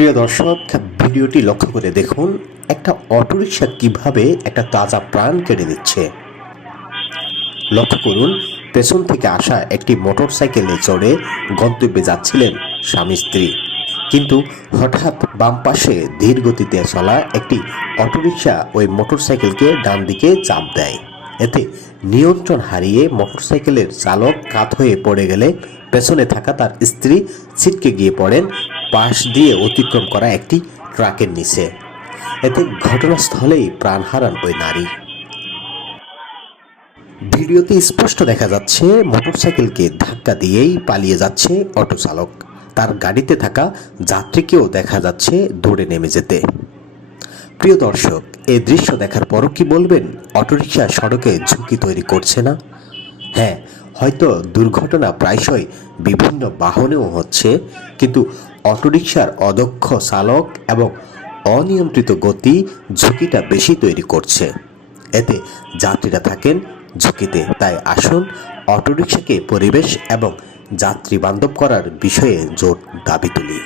প্রিয় দর্শক, ভিডিওটি লক্ষ্য করে দেখুন একটা অটোরিকশা কিভাবে একটা তাজা প্রাণ কেড়ে নিচ্ছে। লক্ষ্য করুন, পেছন থেকে আসা একটি মোটরসাইকেলে চড়ে গন্তব্যে যাচ্ছিলেন স্বামী স্ত্রী, কিন্তু হঠাৎ বাম পাশে ধীর গতিতে চলা একটি অটোরিকশা ওই মোটরসাইকেলকে ডান দিকে চাপ দেয়। এতে নিয়ন্ত্রণ হারিয়ে মোটরসাইকেলের চালক কাত হয়ে পড়ে গেলে পেছনে থাকা তার স্ত্রী ছিটকে গিয়ে পড়েন পাশ দিয়ে অতিক্রম করা একটি ট্রাকের নিচে। এতে ঘটনাস্থলেই প্রাণ হারান ওই নারী। ভিডিওতে স্পষ্ট দেখা যাচ্ছে মোটরসাইকেলকে ধাক্কা দিয়েই পালিয়ে যাচ্ছে অটো চালক। তার গাড়িতে থাকা যাত্রীকেও দেখা যাচ্ছে দৌড়ে নেমে যেতে। প্রিয় দর্শক, এই দৃশ্য দেখার পরও কি বলবেন অটোরিকশা সড়কে ঝুঁকি তৈরি করছে না? হ্যাঁ, হয়তো দুর্ঘটনা প্রায়শই বিভিন্ন বাহনেও হচ্ছে, কিন্তু অটোরিকশার অদক্ষ চালক এবং অনিয়ন্ত্রিত গতি ঝুঁকিটা বেশি তৈরি করছে। এতে যাত্রীরা থাকেন ঝুঁকিতে। তাই আসুন অটোরিকশাকে পরিবেশ এবং যাত্রী বান্ধব করার বিষয়ে জোর দাবি তুলি।